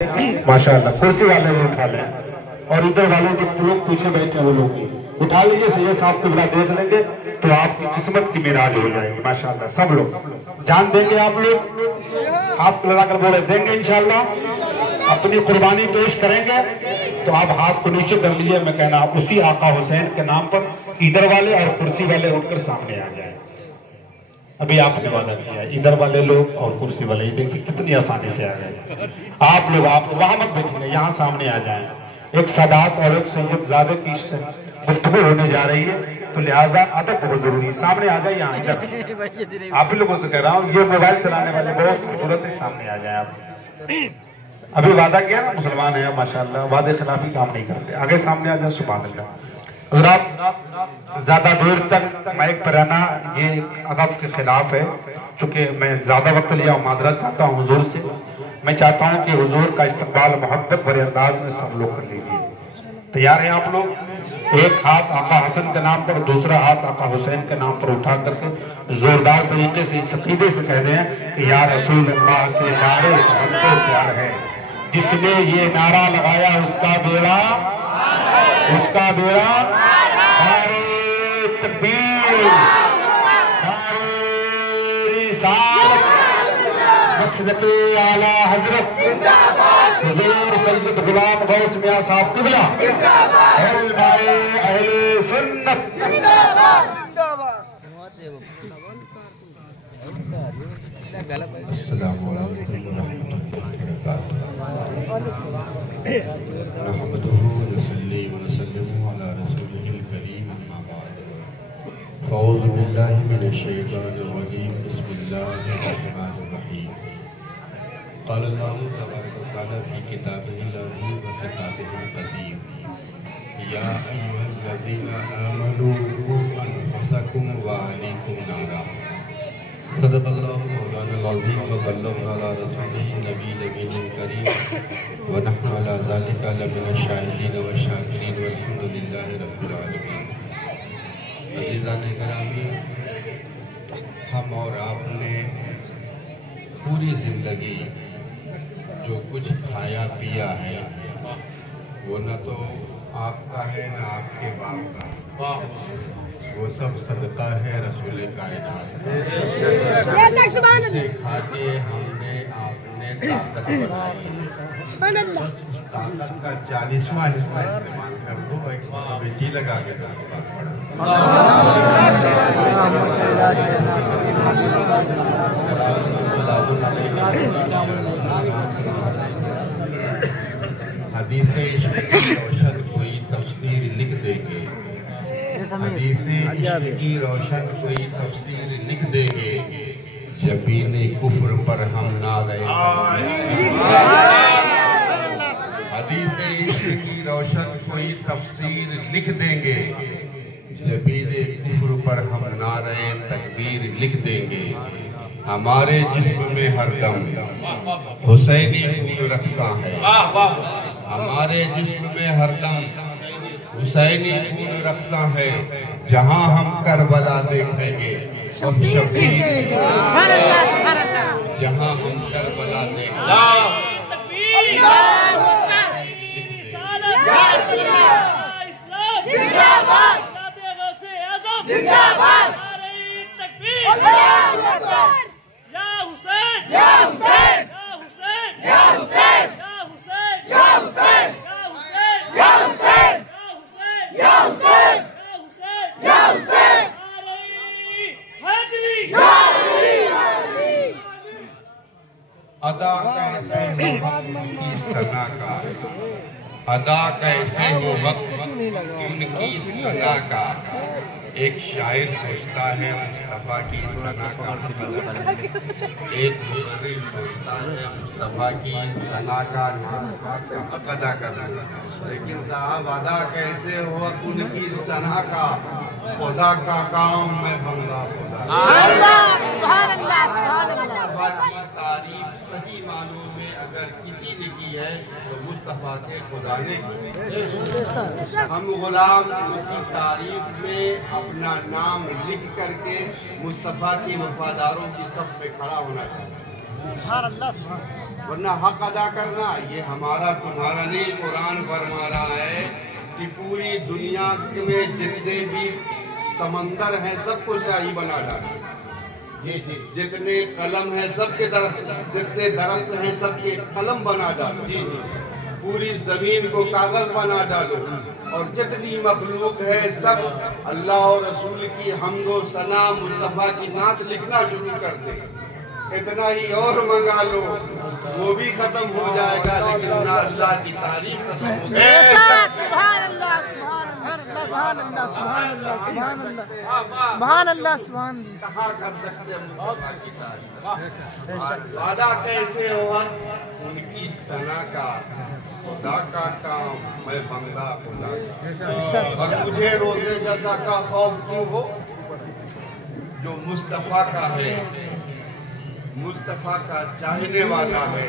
माशाअल्लाह कुर्सी वाले भी उठा लें और इधर वाले जो लोग पीछे बैठे वो लोग भी उठा लीजिए। सैयद साहब किबला देख लेंगे तो आपकी किस्मत की मेराज हो जाएगी। माशाअल्लाह सब लोग जान देंगे। आप लोग हाथ लगा कर बोले देंगे इंशाअल्लाह, अपनी कुर्बानी पेश करेंगे। तो आप हाथ को नीचे कर लीजिए। मैं कहना आप उसी आका हुसैन के नाम पर इधर वाले और कुर्सी वाले उठकर सामने आ जाए। अभी आपने वादा किया, इधर वाले लोग और कुर्सी वाले, ये देखिए कितनी आसानी से आ गए। आप लोग वहां मत बैठिए, यहाँ सामने आ जाएं। एक सादात और एक सैयदजादे की गुफ्तगू होने जा रही है, तो लिहाजा अदब बहुत जरूरी है। सामने आ जाए, यहाँ इधर आप ही लोगों से कह रहा हूँ, ये मोबाइल चलाने वाले बहुत खूबसूरत है, सामने आ जाए आप। अभी वादा किया ना, मुसलमान है माशाअल्लाह, वादे खिलाफी काम नहीं करते। आगे सामने आ जाए, सुभान अल्लाह। ज्यादा देर तक माइक पर रहना ये अदब के खिलाफ है। चूंकि मैं ज्यादा वक्त लिया, माजरत चाहता हूँ हुजूर से। मैं चाहता हूँ कि हुजूर का इस्तकबाल मोहब्बत भरे अंदाज में सब लोग कर लीजिए। तैयार हैं आप लोग? एक हाथ आका हसन के नाम पर, दूसरा हाथ आका हुसैन के नाम पर उठा करके जोरदार तरीके से इस अकीदे से कह दें कि या रसूल अल्लाह के नारे से हमको प्यार है। जिसने ये नारा लगाया उसका बेड़ा नारे तकबीर, नारे रिसालत, मसलके आला हजरत हुजूर सैयद गुलाम गौस मियां साहब किबला, अहले सुन्नत जिंदाबाद। अस्सलामु अलैकुम व रहमतुल्लाहि व बरकातहू। नहमदुहु व नसल्ली व नसल्लिमु अला रसूलिहिल करीम, अम्मा बाद। अऊज़ु बिल्लाहि मिनश शैतानिर रजीम, बिस्मिल्लाहिर रहमानिर रहीम। क़ाल अल्लाहु तबारक व तआला फ़ी किताबिहिल अज़ीज़ व किताबिहिल क़दीम, या अय्युहल्लज़ीना आमनू क़ू अनफुसकुम व अहलीकुम नारा। सदक़ल्लाहु मौलाना अज़ीम व बल्लगना अला रसूलिहिन नबीय्यिल करीम व नहनु अला ज़ालिका लमिनश शाहिदीन व शाकिरीन वल्हम्दुलिल्लाहि रब्बिल आलमीन। अज़ीज़ान गिरामी, हम और आपने पूरी ज़िंदगी जो कुछ खाया पिया है वो न तो आपका है न आपके बाप का, वो सब सदका है रसूल कायनात। इसे खा के हमने आपने ताकत बनाई, बस उस ताकत का 40वां हिस्सा इस्तेमाल कर दो। एक जी लगा के हदीसे इश्क़ की रोशन कोई तफसीर लिख देंगे, हदीसे इश्क़ की रोशन कोई तफसीर लिख देंगे, जबीने कुफ्र पर हम ना गए। हदीसे इश्क़ की रोशन कोई तफसीर लिख देंगे, जबीने कुफ्र पर हम नारे तकबीर लिख देंगे। हमारे जिस्म में हरदम हुसैनी खून रक्सा है, हमारे जिस्म में हरदम हुसैनी खून रक्सा है। जहां हम करबला देखेंगे सब शबीर, जहां हम करबला देखेंगे अदा कैसे हो वक्त की सना का, अदा कैसे हो वक्त उनकी सना का। एक शायर सोचता है मुस्तफा की सना का, एक मुशर्रिर सोचता है मुस्तफा की सना का अदा करना। लेकिन साहब अदा कैसे हो वक्त उनकी सना का, खुदा का काम में बंदा तारीफ सही मानों में अगर किसी ने की है तो मुस्तफा के खुदा ने की। हम गुलाम उसी तारीफ में अपना नाम लिख करके मुस्तफा के वफादारों की सफ में खड़ा होना चाहिए। ورنہ حق ادا کرنا یہ ہمارا تمہارا نہیں. قرآن فرما رہا ہے کہ پوری دنیا میں جتنے بھی سمندر ہیں سب کو سیاہی بنا ڈالا. جتنے قلم ہیں سب کے درخت، جتنے درخت ہیں سب کے قلم بنا ڈالو. پوری زمین کو کاغذ بنا ڈالو. اور جتنی مخلوق ہے سب اللہ اور رسول کی حمد و ثنا مصطفیٰ کی نعت لکھنا شروع کر دے. اتنا ہی اور منگا لو وہ بھی ختم ہو جائے گا، لیکن نہ اللہ کی تعریف ختم ہو گئی. سبحان اللہ سبحان اللہ سبحان اللہ سبحان اللہ سبحان اللہ سبحان اللہ. کہاں کر سکتے ہیں مصطفیٰ کی تعریف؟ وعدہ کیسے ہوا ان کی ثنا کا، خدا کا کام میں بندہ خدا کا. اور مجھے روزے جزا کا خوف کیوں ہو؟ جو مصطفیٰ کا ہے، مصطفیٰ کا چاہنے والا ہے.